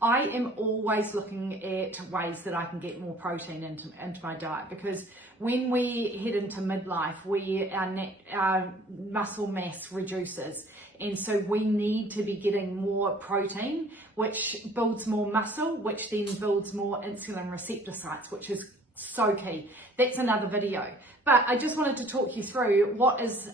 I am always looking at ways that I can get more protein into my diet, because when we head into midlife, our muscle mass reduces, and so we need to be getting more protein, which builds more muscle, which then builds more insulin receptor sites, which is so key. That's another video. But I just wanted to talk you through what is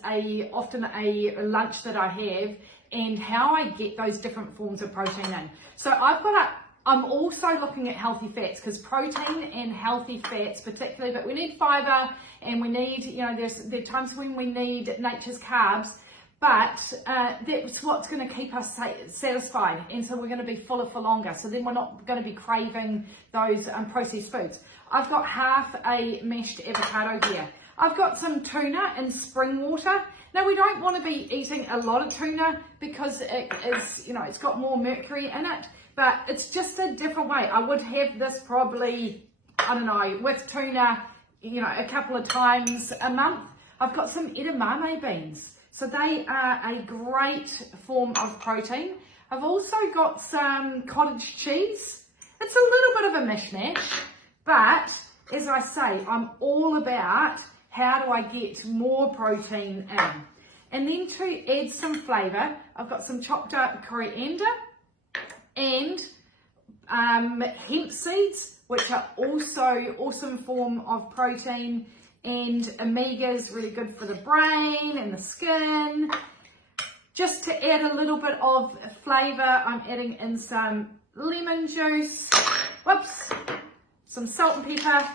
often a lunch that I have and how I get those different forms of protein in. So I'm also looking at healthy fats, because protein and healthy fats particularly, but we need fiber and we need, there are times when we need nature's carbs, but that's what's going to keep us satisfied, and so we're going to be fuller for longer, so then we're not going to be craving those processed foods. I've got half a mashed avocado here. I've got some tuna in spring water. Now, we don't want to be eating a lot of tuna because it is, it's got more mercury in it, but it's just a different way. I would have this probably, I don't know, with tuna, a couple of times a month. I've got some edamame beans. So they are a great form of protein. I've also got some cottage cheese. It's a little bit of a mishmash, but as I say, I'm all about how do I get more protein in. And then to add some flavour, I've got some chopped up coriander and hemp seeds, which are also awesome form of protein, and omegas, really good for the brain and the skin. Just to add a little bit of flavour, I'm adding in some lemon juice, some salt and pepper.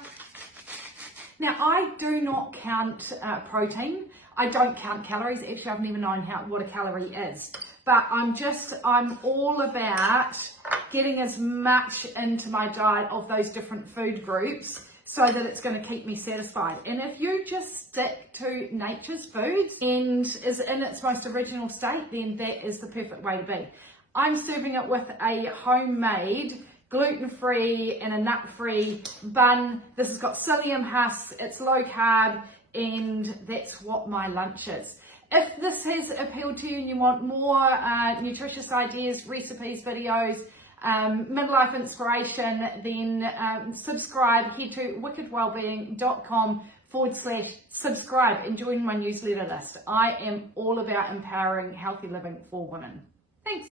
Now, I do not count protein. I don't count calories. Actually, I've never known what a calorie is. But I'm all about getting as much into my diet of those different food groups so that it's going to keep me satisfied. And if you just stick to nature's foods and is in its most original state, then that is the perfect way to be. I'm serving it with a homemade gluten-free and a nut-free bun. This has got psyllium husks, it's low carb, and that's what my lunch is. If this has appealed to you and you want more nutritious ideas, recipes, videos, midlife inspiration, then subscribe. Head to wickedwellbeing.com/subscribe and join my newsletter list. I am all about empowering healthy living for women. Thanks.